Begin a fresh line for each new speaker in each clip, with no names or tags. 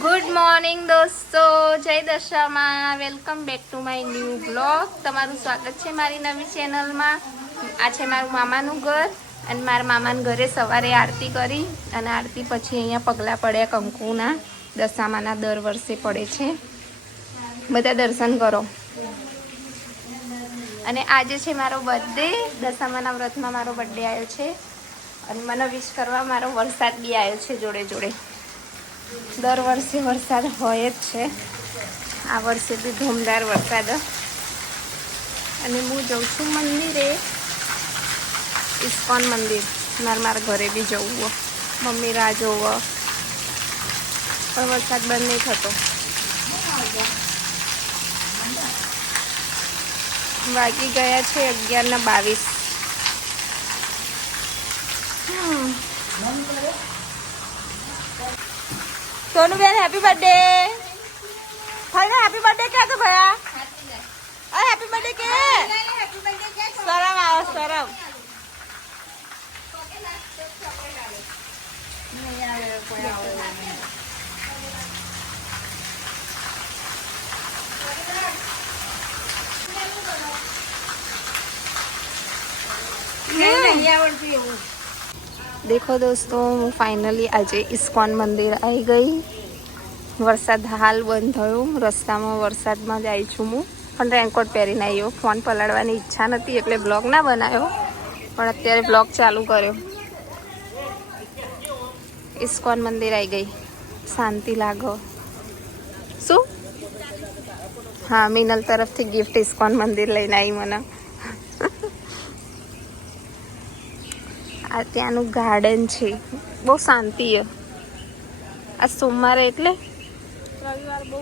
Good morning દોસ્તો. Jai Dashama. Welcome back to my new blog તમારું સ્વાગત છે મારી નવી ચેનલમાં આ છે મારું મામાનું ઘર અને મારા મામાના ઘરે સવારે આરતી કરી અને આરતી પછી અહીંયા પગલાં પડ્યા કંકુના દશામાના દર વર્ષે પડે છે. બધા દર્શન કરો. અને આજે છે મારો બર્થડે દશામાના વ્રતમાં મારો બર્થડે આવ્યો છે. અને મને વિશ કરવા મારો વરસાદ બી આવ્યો છે જોડે જોડે. દર વર્ષે વરસાદ હોય જ છે. આ વર્ષે બી ધૂમધાર વરસાદ. અને હું જઉં છું મંદિરે. ઇસ્કોન મંદિર. મારે મારા ઘરે બી જવું મમ્મી રાહ જોવો. પણ વરસાદ બંધ નહીં થતો. વાગી ગયા છે અગિયારના બાવીસ. સોનુ બેન હેપી બર્થડે ફરીને હેપી બર્થડે કે તો ભયા? અરે હેપી બર્થડે કે? શરમ આવો, શરમ. દેખો દોસ્તો હું ફાઇનલી આજે ઇસ્કોન મંદિર આવી ગઈ. વરસાદ હાલ બંધ થયો. રસ્તામાં વરસાદમાં જાય છું હું. પણ રેનકોટ પહેરીને આવ્યો ફોન પલાળવાની ઈચ્છા નથી એટલે બ્લોગ ના બનાવ્યો. પણ અત્યારે બ્લોગ ચાલુ કર્યો. ઇસ્કોન મંદિર આવી ગઈ. શાંતિ લાગો. શું? હા, મિનલ તરફથી ગિફ્ટ ઇસ્કોન મંદિર લઈને આવી મને. આ ત્યાંનું ગાર્ડન છે. બહુ શાંતિ છે. આ સોમવારે એટલે? રવિવાર બહુ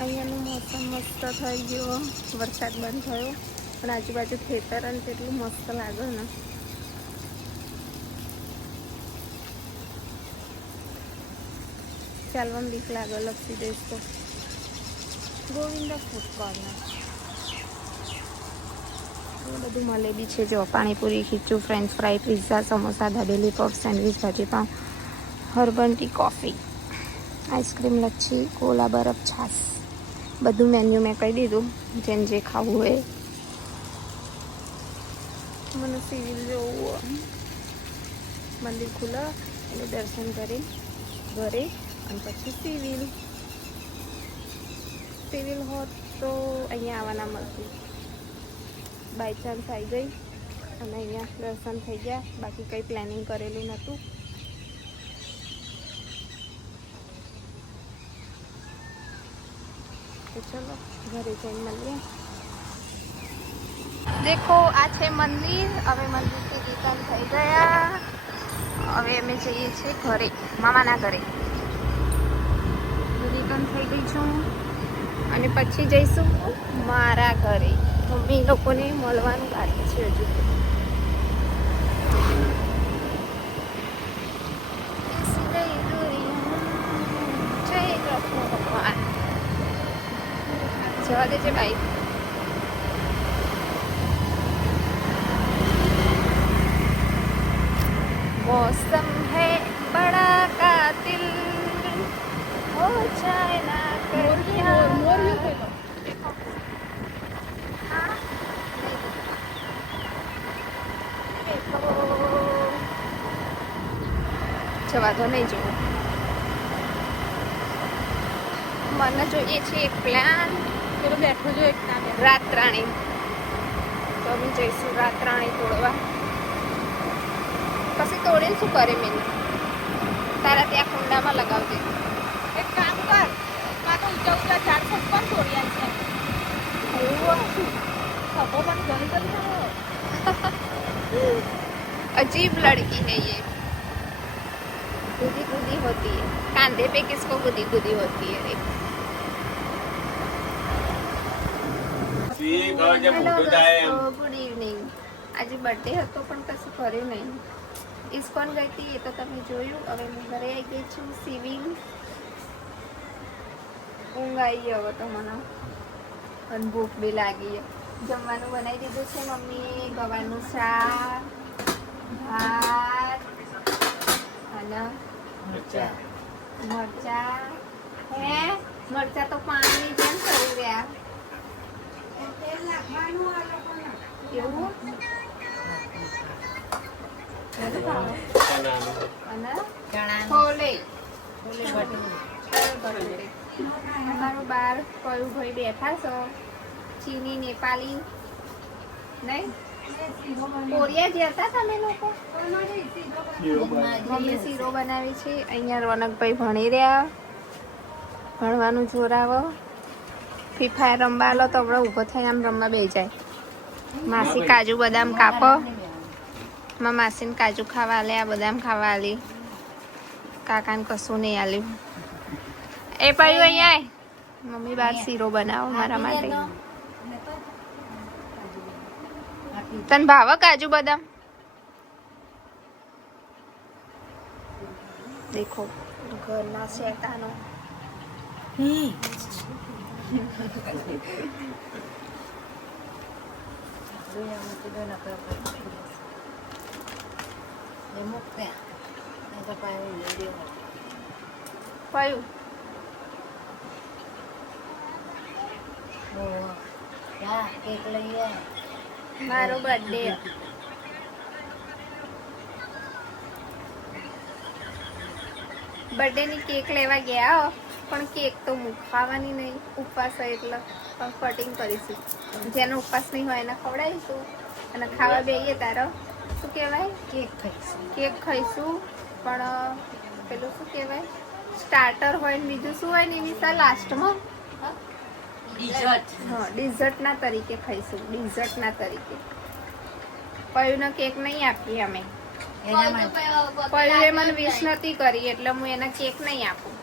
અહીંયાનું મોસમ મસ્ત થઈ ગયો. વરસાદ બંધ થયો. પણ આજુબાજુ ખેતર અને તેટલું મસ્ત લાગે ને. ચાલવામાં બીક લાગે લપસી દઈશ તો. ગોવિંદ ફૂડ કોર્નર બધું મળે બી છે, જો પાણીપુરી, ખીચું french fry pizza samosa, dabeli puff sandwich bhaji pav herbal tea coffee ice cream lassi cola બરફ, છાશ. બધું મેન્યુ મેં કહી દીધું, જેમ જે ખાવું હોય. મને સિવિલ જોવું મંદિર ખુલે એટલે દર્શન કરી, ઘરે, અને પછી સિવિલ. સિવિલ હોત તો અહીંયા આવવાના મળતું બાય ચાન્સ આવી ગઈ અને અહીંયા દર્શન થઈ ગયા. બાકી કંઈ પ્લાનિંગ કરેલું નહોતું. તો ચલો ઘરે જઈને મળીએ. દેખો આ છે મંદિર. હવે મંદિરથી રિટર્ન થઈ ગયા. હવે અમે જઈએ છીએ ઘરે મામાના ઘરે. રિટર્ન થઈ ગઈ છું. અને પછી જઈશું મારા ઘરે. મમ્મી લોકોને મળવાનું બાકી છે હજુ. જવા દેજે બાઈક મોસમ ગમે જેવું મને જોઈએ છે એક પ્લાન
પેલું બેઠું જોઈએ એક
રાતરાણી. તો અમે જઈશું રાતરાણી તોડવા. પછી તોડીને શું કરે મેં? તારા ત્યાં કુંડામાં લગાવજે.
એક કામ કર. કાં તો ઊંચા ઊંચા ઝાડ પણ તોડ્યા છે.
અજીબ લડકી હૈ યે होती है कांधे पे किसको गुदी गुदी होती है देख
ઈ ઘર જે મોટું થાય એમ
ગુડ ઇવનિંગ આજે બર્થડે હતો પણ કશું કર્યું નહીં ઇસ્કોન ગઈ હતી એ તો તમે જોયું હવે હું ઘરે આવી ગઈ છું સિવિલ ઊંઘ આવી હવે તો મને અને ભૂખ બી લાગી છે જમવાનું બનાવી દીધું છે મમ્મી ગવાનું શાક ભાત અને
અચ્છા
મરચા. હે? મરચા તો પાણી જેમ કરી રહ્યા. એવું? અમારું બાર કયું ભાઈ બેઠા છો? ચીની નેપાલી નહીં? કોરિયા ગયા હતા તમે લોકો? મમ્મી શીરો બનાવી છે. અહીંયા રોનકભાઈ ભણી રહ્યા. ભણવાનું જોરાવો. ફ્રી ફાયર રમવા લો તો આપણે ઊભો થાય આમ રમવા બે જાય. માસી કાજુ બદામ કાપો. માં માસીને કાજુ ખાવા આલે આ બદામ ખાવા આલી. કાકાને કશું નહીં આલ્યું. એ પડ્યું અહીંયા. મમ્મી બાર શીરો બનાવો મારા માટે. તને ભાવે કાજુ બદામ દેખો. ઘરના શેતાનો. કયું
કેક લઈએ
મારો બર્થડે બર્થડે ની કેક લેવા ગયા હો. પણ કેક તો ખાવાની નહીં. ઉપવાસ હોય એટલે પણ કટિંગ કરીશું. જેનો ઉપવાસ નહીં હોય એને ખવડાવીશું અને ખાવા બેહીએ તારો. શું કહેવાય?
કેક ખાઈશું.
કેક ખાઈશું. પણ પેલું શું કહેવાય? સ્ટાર્ટર હોય ને બીજું શું હોય ને એની સા લાસ્ટમાં ડિઝર્ટના તરીકે ખાઈશું ડિઝર્ટના તરીકે. પયુનો કેક નહીં આપીએ અમે. પયુએ મને વિશ નથી કરી એટલે હું એના કેક નહીં આપું.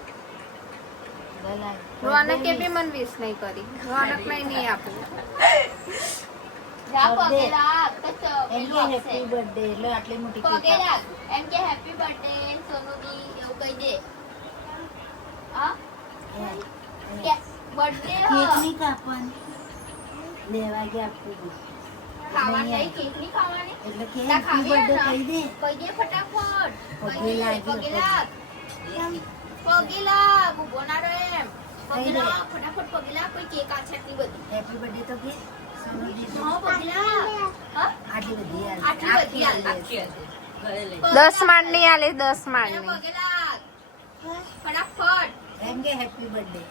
રોનકે બી મને વિશ નહીં કરી. રોનક નહીં નહીં આપું.
Happy birthday. એટલે આટલી મોટી
એમ કે હેપી બર્થડે સોનુજી એવું કહી દે. હા?
એમ.
કે બર્થડે
કેક નહીં કાપવાની લેવા ગયા આપવું
ખાવાની કેક નહીં ખાવાની.
એટલે કે
ના
હેપી
ખાવી
બર્થડે કહી દે.
કહી દે ફટાફટ.
પગે
કહી પગે લાગ. પગે લાગ ઊભો ના રહે એમ. પગે લાગ ફટાફટ પગે લાગ. કોઈ કેક આ છે બધી.
હેપી બર્થડે તો કે.
દસ માળની આલે દસ
એને
માળની
ફટાફટ.
એમ કે હેપી બર્થડે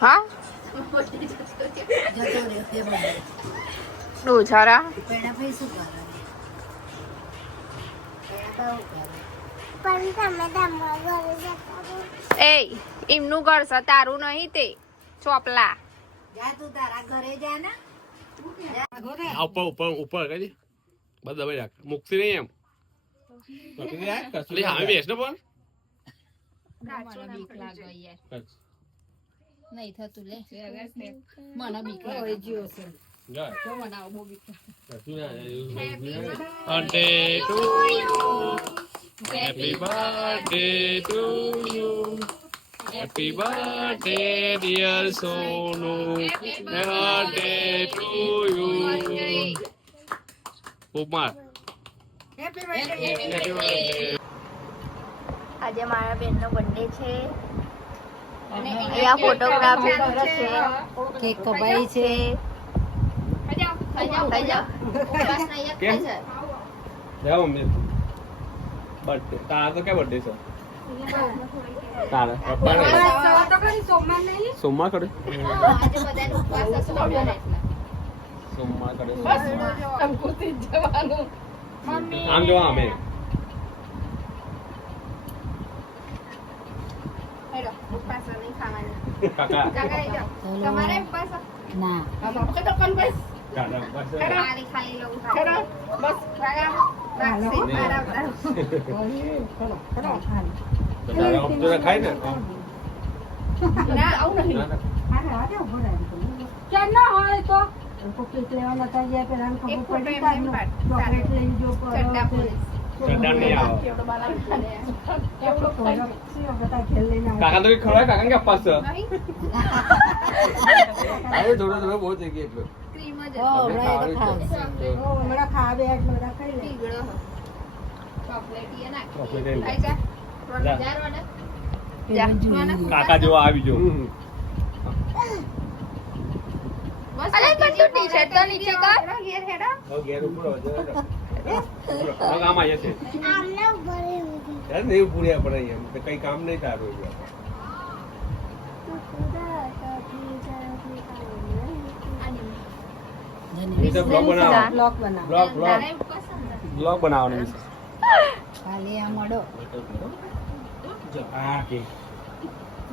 હા?
ભાઈ શું કરે
એ એમનું ઘર છે તારું નહીં તે ચોપલા.
જા તું તારા ઘરે જા ને.
ઉપર ઉપર બસ રાખ. મુકતી નહીં એમ. અલી હા બેસ ને પણ
નહીં થતું લે
જા. Birthday to you. Happy birthday to you. Happy birthday, dear Sonu. Birthday to you. Kumar.
આજે મારા બેનનો બર્થડે છે. અને અહીંયા ફોટોગ્રાફી કરે છે.
કેક કપાઈ છે.
જાઓ.
મમ્મી. બર્થડે તારા તો બર્થડે તારા. સોમવાર કરે. સોમવાર. કરે. આમ જોવા અમે.
તમારે ઉપવાસ?
ના.
બસ. તો ખાય ને
ના આવું નહીં
ના, ના.
એક ફોટો એમને એમ પાડ- તારે ચડ્ડા પોલીસ
ચડ્ડા નહીં આવે કાકા તો કઈ કાકા ને કે છે અરે થોડો થોડો બહુ થઈ ગયો એટલો
જ. ચોકલેટી.
ચોકલેટ
જા.
જા.
જા. જા.
કાકા જેવો આવી જો
અલે પણ તું ટી-શર્ટ તો નીચે કર. ઘેર હેડો.
ઘેર ઉપર આમ આવી જશે યાર નહીં પૂર્યા પણ અહીંયા તો કઈ કામ નહીં તારું એ તો બ્લોગ
તારે
બનાવવાનો વિશે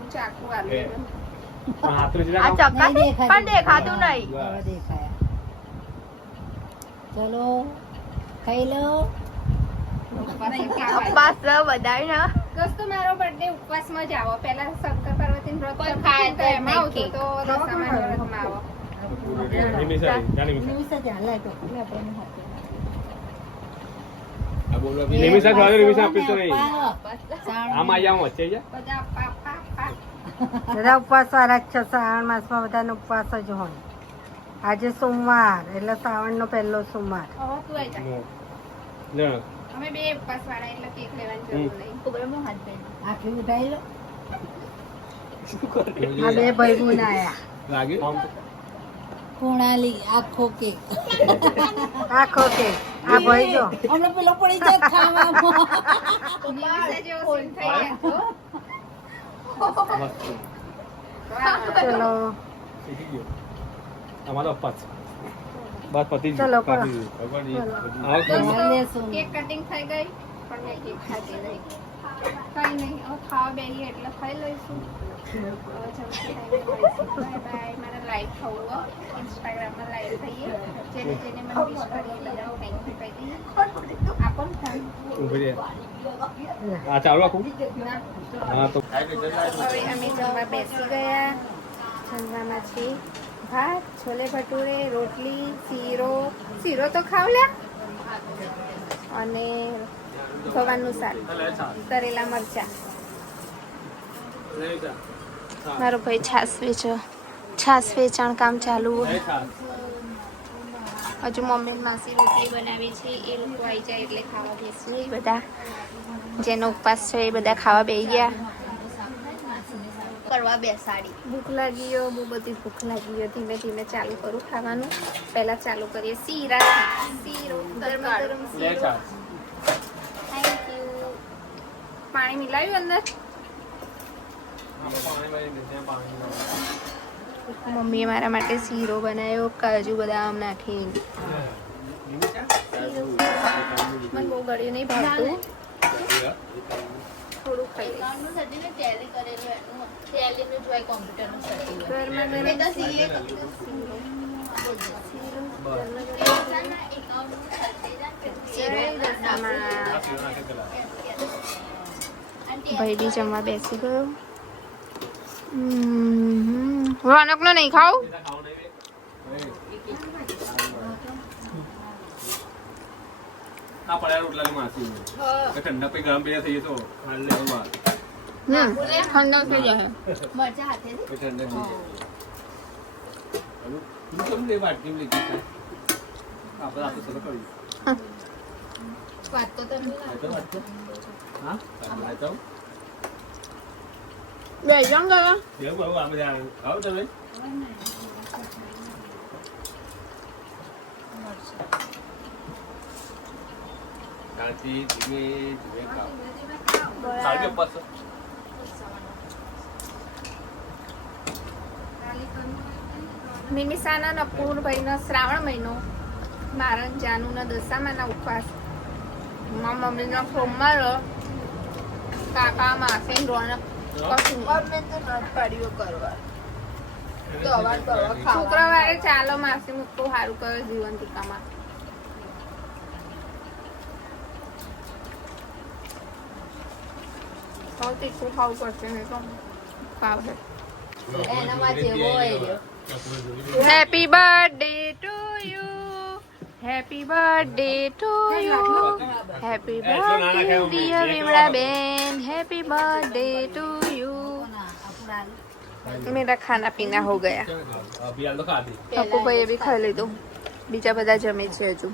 ચાકુ આલુ.
એ. પણ હાથું જ
આ
ના
પણ દેખાતું નહીં.
ચલો ખાઈ લો.
ઉપવાસ બધાય ને. દોસ્તો મારો બર્થડે ઉપવાસમાં જ આવો. પહેલા શંકર પાર્વતી વ્રત
કોઈ ખાય
તો
તો
એમાં આવતો તો દશામાં વ્રતમાં આવો.
નિમિષા નિમિષા. બોલવા આપીશ નહીં. આમાં હું વચ્ચે જા
બધા
ઉપવાસ છે શ્રાવણ માસમાં બધાને ઉપવાસ જ હોય. આજે સોમવાર એટલે શ્રાવણનો પહેલો સોમવાર.
હવે તું આઈ જા
લે
અમે બે ઉપવાસ વાળા એટલે કેક લેવાની જરૂર નહીં.
હાથ બેન.
આખી ઉઠાઈ લો.
આ બે ભાઈ ગુણ આયા.
લાગ્યું આમ
કુણાલી આખો કેક.
આખો કે આ ભાઈ જો
હમણાં પેલો પડી જાય ખાવામાં.
જેવો સીન થઈ ગયા
મસ્ત
ચલો.
અમારો અપ્પા બસ પતિ
ચલો,
કાપી
દીધું કેક કટિંગ થઈ ગઈ પણ મેં કેક ખાધી નહીં. કઈ નહીં હવે ખાવા બેહીએ એટલે ખાઈ લઈશું. Bye bye. મારે થવું ઇન્સ્ટાગ્રામમાં લાઈવ થઈએ. જેને જેને મને wish કરી બધાને thank you કહી દઈએ.
ચાલુ રાખું હા તો
હવે અમે જમવા બેસી ગયા જમવામાં છે ભાત છોલે ભટુરે રોટલી શીરો શીરો તો ખાવ લ્યા અને ગવાનું શાક. તરેલા મરચા. મારો ભાઈ છાસ વેચો છાસ વેચાણ કામ ચાલુ. હજુ મમ્મી માસી રોટલી બનાવી છે. એ લોકો આવી જાય એટલે ખાવા બેસવું એ બધા જેનો ઉપવાસ છે એ બધા ખાવા બેસી ગયા.
કરવા બેસાડી.
ભૂખ લાગી ગયો. બહુ બધી ભૂખ લાગી ગયો ધીમે ધીમે ચાલુ કરું ખાવાનું. પહેલાં ચાલુ કરીએ. શીરા. શીરો. ગરમા ગરમ શીરો થેન્ક યુ પાણી મિલાવ્યું અંદર? મમ્મીએ મારા માટે શીરો બનાવ્યો કાજુ બદામ નાખી મને બહુ ગળ્યું નહીં ભાવતું. થોડું ખાઈ લઈશ. ભાઈ બી જમવા બેસી ગયો. હમ. રોનકનો નહીં ખાવ?
ગરમ થઈ
થઈ જાય.
ઠંડા થઈ જાય હું તમને વાટકી લીધી છે આપણે આપણે સર કર્યું
વાત તો તમે
આ તો વાટકો હા આ તો
બે જણ ગયો
એવું આવું આમ બધા આવો તમે કાંચી ધીમે ધીમે ખાઓ સાડી પાછો
નિમિષાના નપુરભાઈનો શ્રાવણ મહિનો મારા જાનુના દશામાના ઉપવાસ મારા મમ્મીનો સોમવાર કાકા માસી રોનક કશું શુક્રવારે ચાલો માસી મૂકતું સારું કરે જીવંતિકામાં હવે તીખું ખાવું પડશે નહીં તો? ભાવે
એનામાં જેવો હોય
happy birthday to you happy birthday to you happy birthday dear Vimla ben. Happy birthday to you મેરા ખાના પીના હો ગયા.
હાલ
પપ્પુ ભાઈએ બી ખાઈ લીધું. બીજા બધા જમે છે હજુ.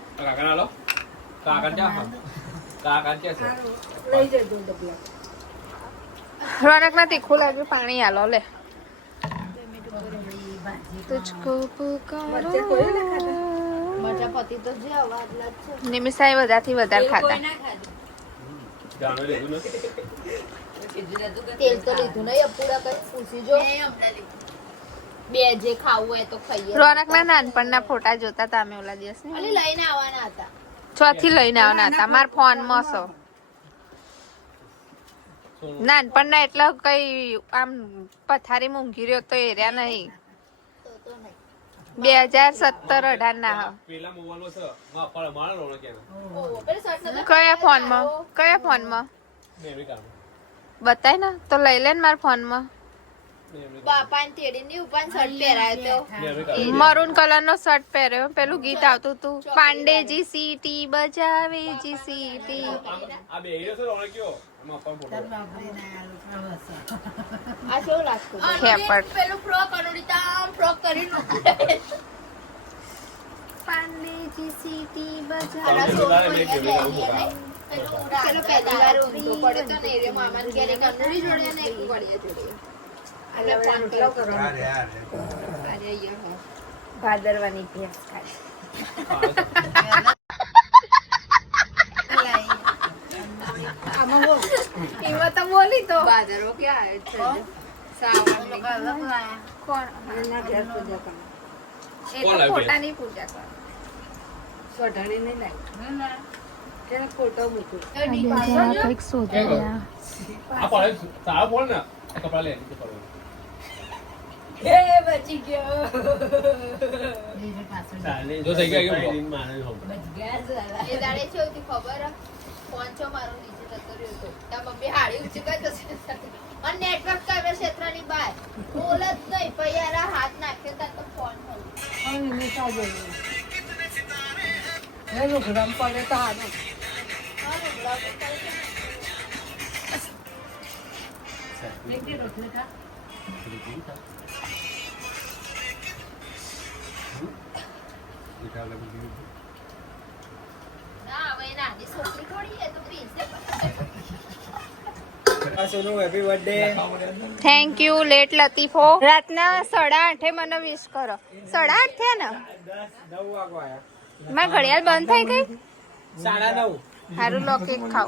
રોનક ના તીખું લાગ્યું પાણી આલો લે. નિમિષાએ વધારથી વધારે ખાતા
જાણો લીધું ને
તેલ તો લીધું નહીં અપુડા કઈ પૂછી જો. બે જે ખાવું હોય તો ખાઈએ.
રોનક ના નાનપણના ફોટા જોતા હતા અમે ઓલા દિવસ.
અલી લઈને આવવાના હતા.
ચોથી લઈને આવવાના હતા. મારા ફોનમાં છો નાનપણના એટલે કઈ આમ પથારી મૂંઘી રહ્યો તો એર્યા નહીં.
તો તો નહીં.
બે હજાર સત્તર અઢાર ના
છે.
કયા ફોનમાં કયા
ફોનમાં
બતાય ને તો લઈ લે ને મારા ફોનમાં
મેમરી
બાપાને તેડી ની ઉપર શર્ટ પહેરાયો તો.
મેમરી કાર્ડ
મરૂન કલર નો શર્ટ પહેર્યો પેલું ગીત આવતું હતું. પાંડેજી સીટી બજાવે જી સીટી. પાંડેજી સીટી
આના પેલું પહેલી વાર ઊંધો પડ્યો તો ને એ મામાને ઘેર એક જોડે ને એક વડિયા જોડે. એટલે ફોન કર્યો અરે અહીંયા
ભાદરવાની ભેંસ ખાય. એમાં તો બોલી તો.
ભાદરવો ક્યાં આવે છે?
કોણ?
એના પૂજા કરો. કઢાણી નહીં લાગી
ખબર? ફોન છો મારો નીચે જતો રહ્યો હતો. ત્યાં મમ્મી હાડી ઊંચી કરી જશે અને નેટવર્ક કાવ્ય ક્ષેત્રની બહાર. બોલ જ નહીં પછી યાર હાથ નાખ્યો ત્યાં તો ફોન થયો
લુગડામ પડે તો હારું.
થેન્ક યુ લેટ લતીફો રાતના સાડા આઠે મને વિશ કરો સાડા આઠ થયા ને મારા ઘડિયાળ બંધ થઈ ગઈ
સાડા નવ
સારું લો કેક ખાવ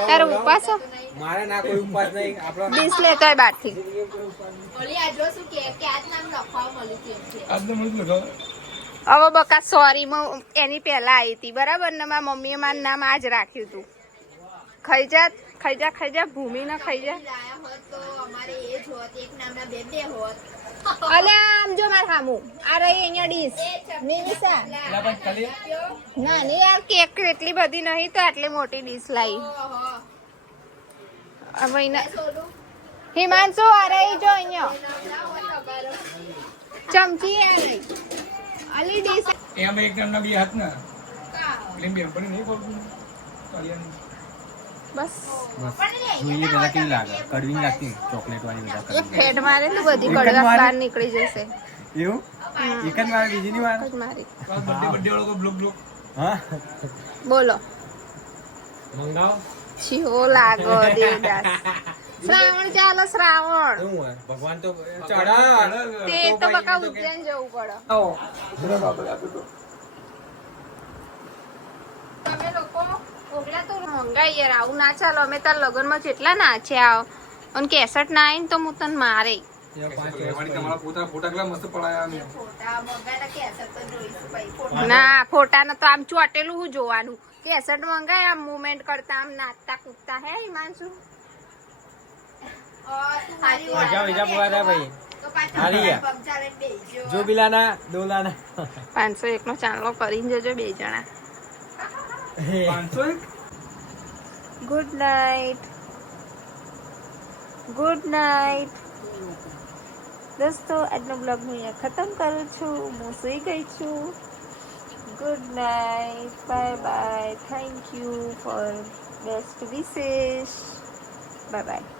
તારો ઉપવાસ હો?
મારે ના કોઈ ઉપવાસ નહીં. આપણો
ડીશ લેતો બારથી
ઓલી આ જો શું કે કે આજ નામ લખવા મળ્યું છે એમ લખો
હવે બકા સોરી એની પહેલા આવી હતી. બરાબર ને? મારા મમ્મીએ મારું નામ આજ રાખ્યું હતું. ખાઈ જા ખાઈ જા ખાઈ જા ભૂમિ ના ખાઈ જા. અલે આમ જો માર હામુ. આ રહી અહીંયા ડીશ. નિમિષા ના નહીં યાર કેક એટલી બધી નહીં તો આટલી મોટી ડીશ લાવી
ઓહો.
હવે એને હિમાંશુ આ રહી જો અહીંયા.
ના.
ચમચી આ રહી અલી ડીશ
એમ એક નંબર બી હાથ ના? એટલે બેન પણ નહીં બોલતું
બસ.
જોઈએ પેલા કેવી લાગે? કડવી લાગતી ચોકલેટ વાળી બધા
એક ફેટ મારે તો બધી કડવા બહાર નીકળી જશે.
એવું? એક જ મારે બીજી ની વાર
મારી.
બર્થડે બર્થડે વાળો બ્લોક બ્લોક હા?
બોલો.
મંગાવ.
છીઓ લાગો દેવદાસ. શ્રાવણ ચાલો શ્રાવણ.
શું હોય? ભગવાન તો ચડા
તે તો બકા ઉજ્જૈન જવું પડે. તમે લોકો ઓગલા તો મંગાઈ યાર આવું ના ચાલો અમે તાર લગ્નમાં જેટલા નાચ્યા આવો. અને કેસેટ ના આવીને તો હું તને મારે.
ના ફોટા
ના ફોટાને તો આમ ચોટેલું હું જોવાનું. કેસેટ મંગાય આમ મુવમેન્ટ કરતા આમ નાચતા કૂદતા. હે હિમાંશુ.
જો. બિલાના દોલાના.
પાંચસો એકનો ચાંદલો કરીને જજો બે જણા.
પાંચસો એક?
ગુડ નાઇટ ગુડ નાઇટ દોસ્તો, આજનો બ્લોગ હું અહીંયા ખતમ કરું છું. હું સૂઈ ગઈ છું. Good night bye bye thank you for best wishes bye bye